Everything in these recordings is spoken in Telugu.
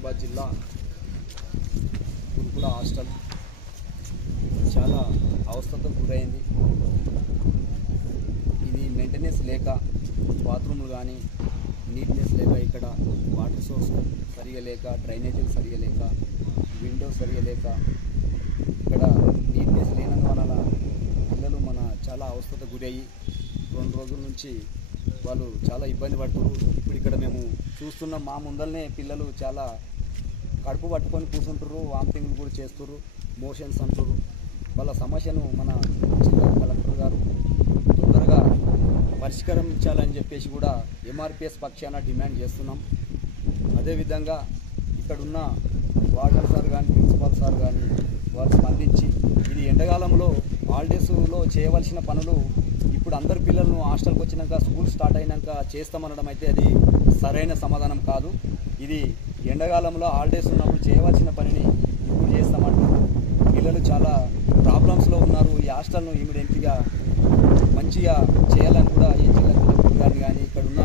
వికారాబాద్ జిల్లా గురుకుల హాస్టల్ చాలా అవస్థతకు గురైంది. ఇది మెయింటెనెన్స్ లేక, బాత్రూమ్లు కానీ నీట్నెస్ లేక, ఇక్కడ వాటర్ సోర్స్ సరిగా లేక, డ్రైనేజీలు సరిగా లేక, విండోస్ సరిగా లేక, ఇక్కడ నీట్నెస్ లేనందువలన పిల్లలు చాలా అవస్థతకు గురయ్యి 2 రోజుల నుంచి వాళ్ళు చాలా ఇబ్బంది పడుతున్నారు. ఇప్పుడు ఇక్కడ మేము చూస్తున్నాం, మా ముందరనే పిల్లలు చాలా కడుపు పట్టుకొని కూర్చుంటారు, వామిటింగ్లు కూడా చేస్తున్నారు, మోషన్స్ అంటారు. వాళ్ళ సమస్యను మన జిల్లా కలెక్టర్ గారు తొందరగా పరిష్కరించాలని చెప్పేసి కూడా ఎంఆర్పిఎస్ పక్షాన డిమాండ్ చేస్తున్నాం. అదేవిధంగా ఇక్కడున్న వార్డర్ సార్ కానీ, ప్రిన్సిపాల్ సార్ కానీ వారు స్పందించి ఇది ఎండాకాలంలో హాలిడేస్లో చేయవలసిన పనులు ఇప్పుడు అందరు పిల్లలను హాస్టల్కి వచ్చినాక, స్కూల్ స్టార్ట్ అయినాక చేస్తామనడం అయితే అది సరైన సమాధానం కాదు. ఇది ఎండాకాలంలో హాలిడేస్ ఉన్నప్పుడు చేయవలసిన పనిని ఇప్పుడు చేస్తామంటారు. పిల్లలు చాలా ప్రాబ్లమ్స్లో ఉన్నారు. ఈ హాస్టల్ను ఇమీడియట్గా మంచిగా చేయాలని కూడా ఈ జిల్లా కలెక్టర్ గారిని కానీ, ఇక్కడున్న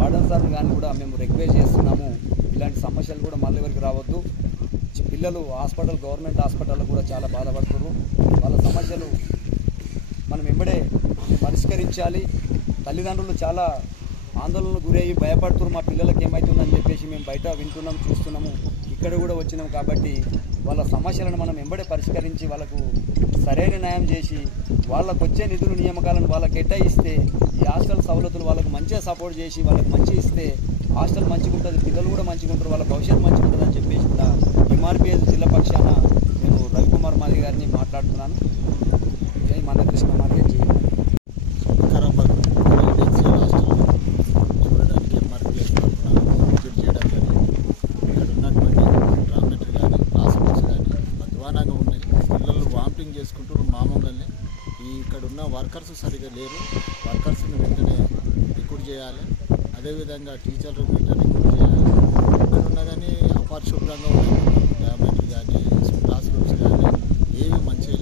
వార్డన్ సార్ని కానీ కూడా మేము రిక్వెస్ట్ చేస్తున్నాము. ఇలాంటి సమస్యలు కూడా మళ్ళీ వరకు రావద్దు. పిల్లలు గవర్నమెంట్ హాస్పిటల్లో కూడా చాలా బాధపడుతున్నారు. వాళ్ళ సమస్యలు మనం వెంబడే పరిష్కరించాలి. తల్లిదండ్రులు చాలా ఆందోళనకు గురయ్యి భయపడుతున్నారు, మా పిల్లలకి ఏమవుతుందని చెప్పేసి మేము బయట వింటున్నాం, చూస్తున్నాము, ఇక్కడ కూడా వచ్చినాం. కాబట్టి వాళ్ళ సమస్యలను మనం వెంబడే పరిష్కరించి వాళ్ళకు సరైన న్యాయం చేసి వాళ్ళకు వచ్చే నిధులు నియామకాలను వాళ్ళకి కేటాయిస్తే, ఈ హాస్టల్ సవలతులు వాళ్ళకు మంచిగా సపోర్ట్ చేసి వాళ్ళకి మంచి ఇస్తే హాస్టల్ మంచిగా ఉంటుంది, పిల్లలు కూడా మంచిగా ఉంటారు, వాళ్ళ భవిష్యత్తు మంచిగా ఉంటుంది అని చెప్పేసి కూడా ఎంఆర్పిఎస్ జిల్లా పక్షాన నేను రవికుమార్ మాది గారిని మాట్లాడుతున్నాను. జై మందకృష్ణ మాది. వికారాబాద్ రెసిడెన్షియల్ హాస్టల్ చూడడానికి ఎంఆర్పిఎస్ విజిట్ చేయడం జరిగింది. ఇక్కడ ఉన్నటువంటి డ్రామెటరీ కానీ, క్లాస్రూమ్స్ కానీ అధ్వానంగా ఉన్నాయి. పిల్లలు వామిటింగ్ చేసుకుంటూ మామూలుగానే ఇక్కడ ఉన్న వర్కర్స్ సరిగా లేరు. వర్కర్స్ని వెంటనే రిక్రూట్ చేయాలి. అదేవిధంగా టీచర్లు వెంటనే రిక్రూట్ చేయాలి. ఇక్కడ ఉన్నా కానీ అపరిశుభ్రంగా ఉన్నాయి. డ్రామెటరీ కానీ, క్లాస్ రూమ్స్ కానీ ఏవి మంచిగా